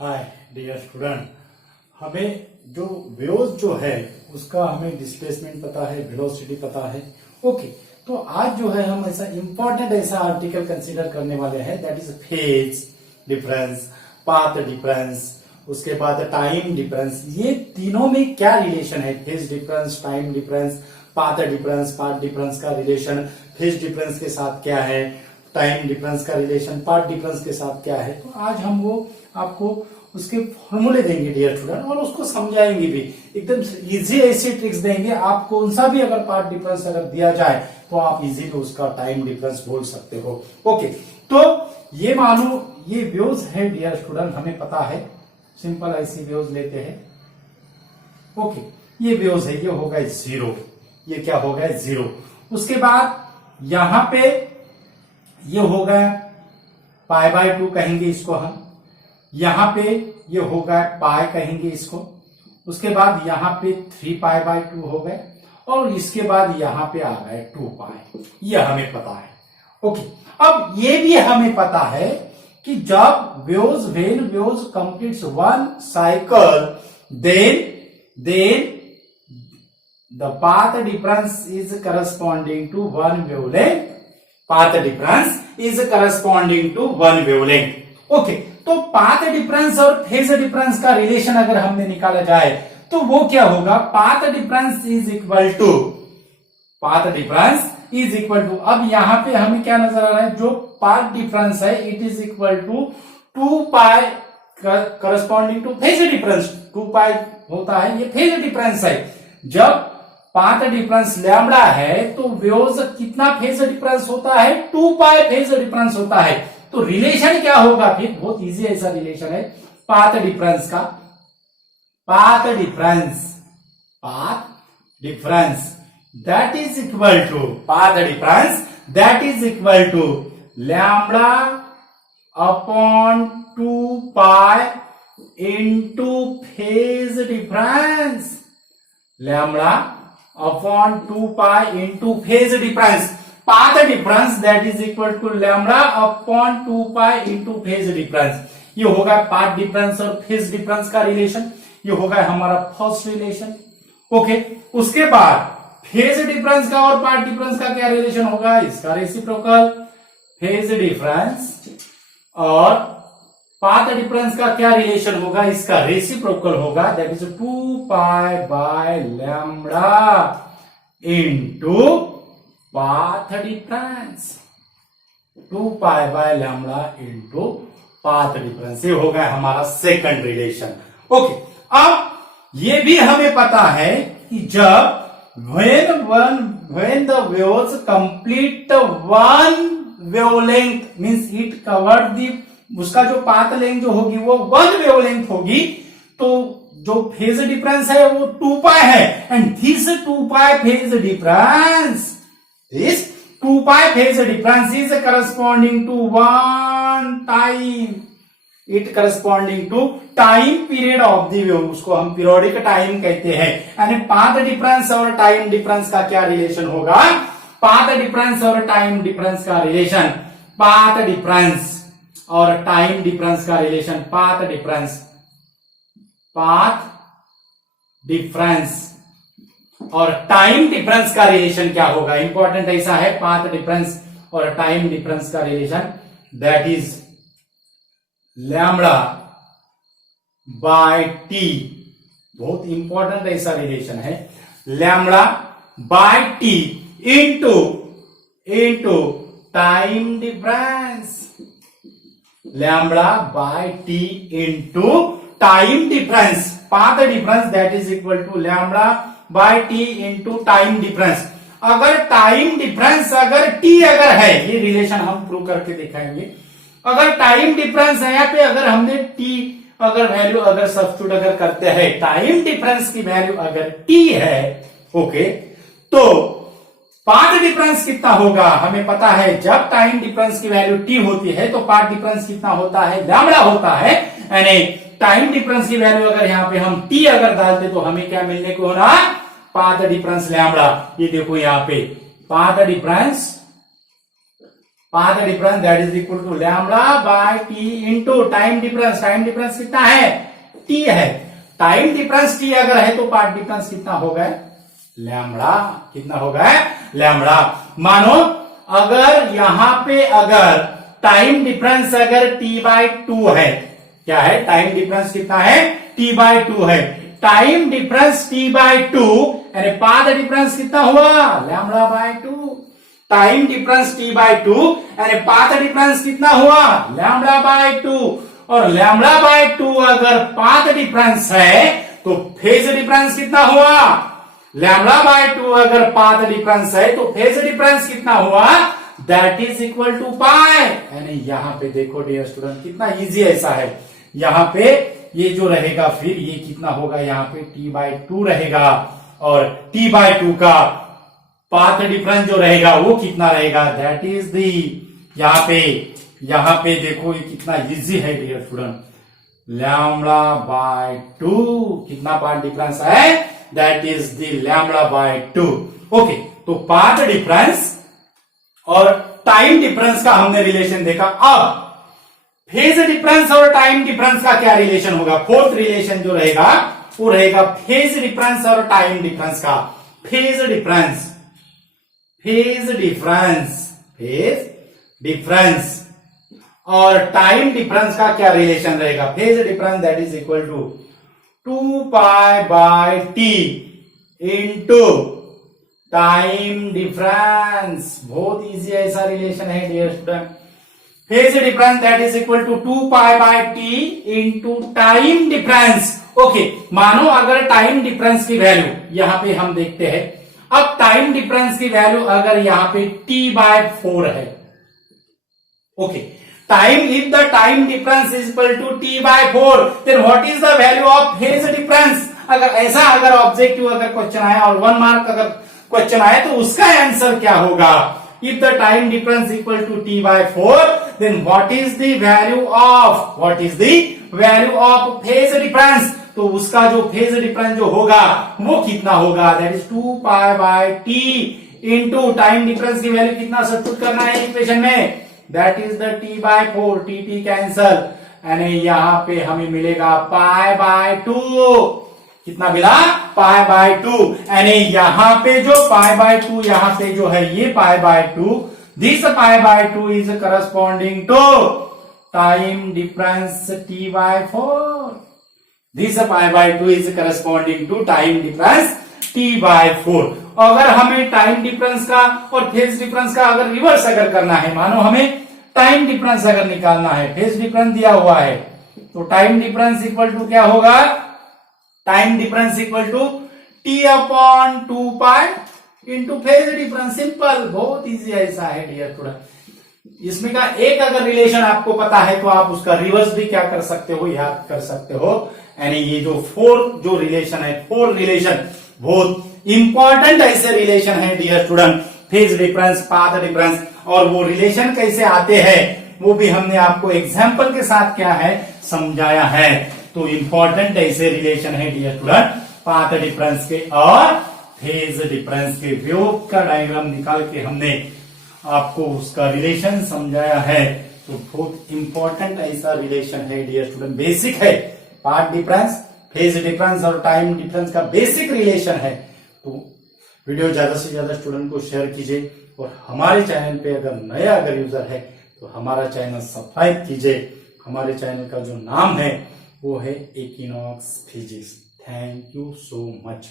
Hi dear student, हमें जो waves जो है उसका हमें डिस्प्लेसमेंट पता है, वेलोसिटी पता है। ओके, तो आज जो है हम ऐसा इंपॉर्टेंट ऐसा आर्टिकल कंसीडर करने वाले हैं, that is phase difference, path difference, उसके बाद टाइम डिफरेंस। ये तीनों में क्या रिलेशन है? Phase difference, time difference, path difference. Path difference का रिलेशन फेज डिफरेंस के साथ क्या है, टाइम डिफरेंस का रिलेशन पाथ डिफरेंस के साथ क्या है। तो आज हम वो आपको उसके फॉर्मूले देंगे डियर स्टूडेंट, और उसको समझाएंगे भी। एकदम इजी ऐसी ट्रिक्स देंगे आपको। कौन सा भी अगर पार्ट डिफरेंस अगर दिया जाए तो आप इजीली उसका टाइम डिफरेंस बोल सकते हो। ओके, तो ये मानो ये वेव्स है डियर स्टूडेंट, हमें पता है। सिंपल ऐसी वेव्स लेते हैं। ओके, ये वेव्स है, ये होगा जीरो। ये क्या होगा? जीरो। उसके बाद यहां पे ये होगा π/2 कहेंगे इसको हम। यहां पे ये होगा पाई कहेंगे इसको। उसके बाद यहां पे 3π/2 हो गए, और इसके बाद यहां पे आ गए 2π। ये हमें पता है। ओके, अब ये भी हमें पता है कि जब when waves completes one cycle then the path difference is corresponding to one wavelength. Path difference is corresponding to one wavelength. Okay, तो पाथ डिफरेंस और फेज डिफरेंस का रिलेशन अगर हमने निकाला जाए तो वो क्या होगा? Path difference is equal to अब यहां पे हमें क्या नजर आ रहा है? जो पाथ डिफरेंस है it is equal to 2π corresponding to phase difference. 2π होता है, ये फेज डिफरेंस है। जब पाथ डिफरेंस लैम्बडा है तो वेव्स कितना फेज डिफरेंस होता है? 2π फेज डिफरेंस होता है। तो रिलेशन क्या होगा? फिर बहुत इजी ऐसा रिलेशन है पाथ डिफरेंस का। Path difference that is equal to lambda upon 2π into phase difference. Lambda upon 2π into phase difference. Path difference that is equal to lambda upon 2π into phase difference. ये होगा path difference और phase difference का relation. ये होगा हमारा first relation. Okay, उसके बाद phase difference का और पाथ डिफरेंस का क्या रिलेशन होगा? इसका रेसिप्रोकल। फेज डिफरेंस और पाथ डिफरेंस का क्या रिलेशन होगा? इसका रेसिप्रोकल होगा, that is 2π by lambda into path difference. 2π by lambda into path difference. ये होगा हमारा सेकंड रिलेशन। ओके, अब ये भी हमें पता है कि जब when the waves complete one wavelength means it covered the, उसका जो पाथ लेंथ जो होगी वो 1 वेवलेंथ होगी, तो जो फेज डिफरेंस है वो 2π है। And this 2π phase difference is corresponding to one time. It corresponding to time period of the wave, उसको हम पीरियोडिक टाइम कहते हैं। यानी पाथ डिफरेंस और टाइम डिफरेंस का क्या रिलेशन होगा? पाथ डिफरेंस और टाइम डिफरेंस का रिलेशन, पाथ डिफरेंस और टाइम डिफरेंस का रिलेशन, पाथ डिफरेंस और टाइम डिफरेंस का रिलेशन क्या होगा? इंपॉर्टेंट ऐसा है पाथ डिफरेंस और टाइम डिफरेंस का relation, that is lambda by T. बहुत इंपॉर्टेंट ऐसा रिलेशन है, lambda by T into time difference. Lambda by T into time difference. Path difference that is equal to lambda by T into time difference. अगर time difference अगर T अगर है, ये relation हम prove करके दिखाएंगे। अगर टाइम डिफरेंस है, यहाँ पे अगर हमने टी अगर वैल्यू अगर सब्स्टिट्यूट अगर करते हैं, टाइम डिफरेंस की वैल्यू अगर टी है, ओके, तो पाथ डिफरेंस कितना होगा? हमें पता है जब टाइम डिफरेंस की वैल्यू टी होती है तो पाथ डिफरेंस कितना होता है? लैम्बडा होता है। यानी टाइम डिफरेंस की वैल्यू अगर यहाँ पे हम टी अगर डालते तो हमें क्या मिलने को होना? Path difference lambda. ये देखो यहाँ पे path difference path difference that is equal to lambda by T into time difference. Time difference कितना है? टी है। टाइम डिफरेंस टी अगर है तो पाथ डिफरेंस कितना होगा? लैम्बडा। कितना होगा? लैम्बडा। मानो अगर यहां पे अगर टाइम डिफरेंस अगर t/2 है, क्या है? टाइम डिफरेंस कितना है? t/2 है। टाइम डिफरेंस t/2 यानी पाथ डिफरेंस कितना हुआ? λ/2। टाइम डिफरेंस t/2 यानी पाथ डिफरेंस कितना हुआ? λ/2। और λ/2 अगर पाथ डिफरेंस है तो फेज डिफरेंस कितना हुआ? λ/2 अगर पाथ डिफरेंस है तो फेज डिफरेंस कितना हुआ? दैट इज इक्वल टू पाई। यानी यहां पे देखो डियर स्टूडेंट कितना इजी ऐसा है। यहां पे ये जो रहेगा फिर ये कितना होगा? यहाँ पे t/2 रहेगा और t/2 का पाथ डिफरेंस जो रहेगा वो कितना रहेगा? दैट इज दी यहाँ पे देखो ये कितना इजी है डियर स्टूडेंट। λ/2 कितना पाथ डिफरेंस है? That is the λ/2। ओके, तो पाथ डिफरेंस और टाइम डिफरेंस का हमने रिलेशन देखा। अब फेज डिफरेंस और टाइम डिफरेंस का क्या रिलेशन होगा? फोर्थ रिलेशन जो रहेगा वो रहेगा फेज डिफरेंस और टाइम डिफरेंस का। फेज डिफरेंस और टाइम डिफरेंस का क्या रिलेशन रहेगा? Phase difference that is equal to 2π/t into time difference. बहुत इजी ऐसा रिलेशन है dear student. Phase difference that is equal to 2π/t into time difference. Okay, मानो अगर टाइम डिफरेंस की वैल्यू यहां पे हम देखते हैं। अब टाइम डिफरेंस की वैल्यू अगर यहां पे t/4 है। Okay, time if the time difference is equal to t/4 then what is the value of phase difference? अगर ऑब्जेक्टिव अगर क्वेश्चन आया और 1 मार्क अगर क्वेश्चन आया तो उसका आंसर क्या होगा? If the time difference equal to t/4, then what is the value of phase difference? तो उसका जो फेज डिफरेंस जो होगा वो कितना होगा? That is 2π/t into time difference की वैल्यू कितना सब्स्टिट्यूट करना है इक्वेशन में? That is the t/4। t cancel यानी यहाँ पे हमें मिलेगा π/2। कितना मिला? π/2। यानी यहाँ पे जो π/2 यहाँ पे जो है ये π/2, this π/2 is corresponding to time difference t/4। This π/2 is corresponding to time difference t/4। अगर हमें टाइम डिफरेंस का और फेज डिफरेंस का अगर रिवर्स अगर करना है, मानो हमें टाइम डिफरेंस अगर निकालना है, फेज डिफरेंस दिया हुआ है तो टाइम डिफरेंस इक्वल टू क्या होगा? Time difference equal to t/2π into phase difference. Simple, बहुत इजी ऐसा है डियर स्टूडेंट। इसमें का एक अगर रिलेशन आपको पता है तो आप उसका रिवर्स भी क्या कर सकते हो? याद कर सकते हो। यानी ये जो फोर रिलेशन बहुत इंपॉर्टेंट ऐसे रिलेशन है dear student. Phase difference, path difference, और वो रिलेशन कैसे आते हैं वो भी हमने आपको एग्जाम्पल के साथ क्या है समझाया है। तो इंपॉर्टेंट ऐसे रिलेशन है डियर स्टूडेंट, पाथ डिफरेंस के और फेज डिफरेंस के। वेव का डायग्राम निकाल के हमने आपको उसका रिलेशन समझाया है। तो बहुत इंपॉर्टेंट ऐसा रिलेशन है डियर स्टूडेंट, बेसिक है। पाथ डिफरेंस, फेज डिफरेंस और टाइम डिफरेंस का बेसिक रिलेशन है। तो वीडियो ज्यादा से ज्यादा स्टूडेंट को शेयर कीजिए और हमारे चैनल पे अगर नया अगर यूजर है तो हमारा चैनल सब्सक्राइब कीजिए। हमारे चैनल का जो नाम है वो है equinox physics. Thank you so much.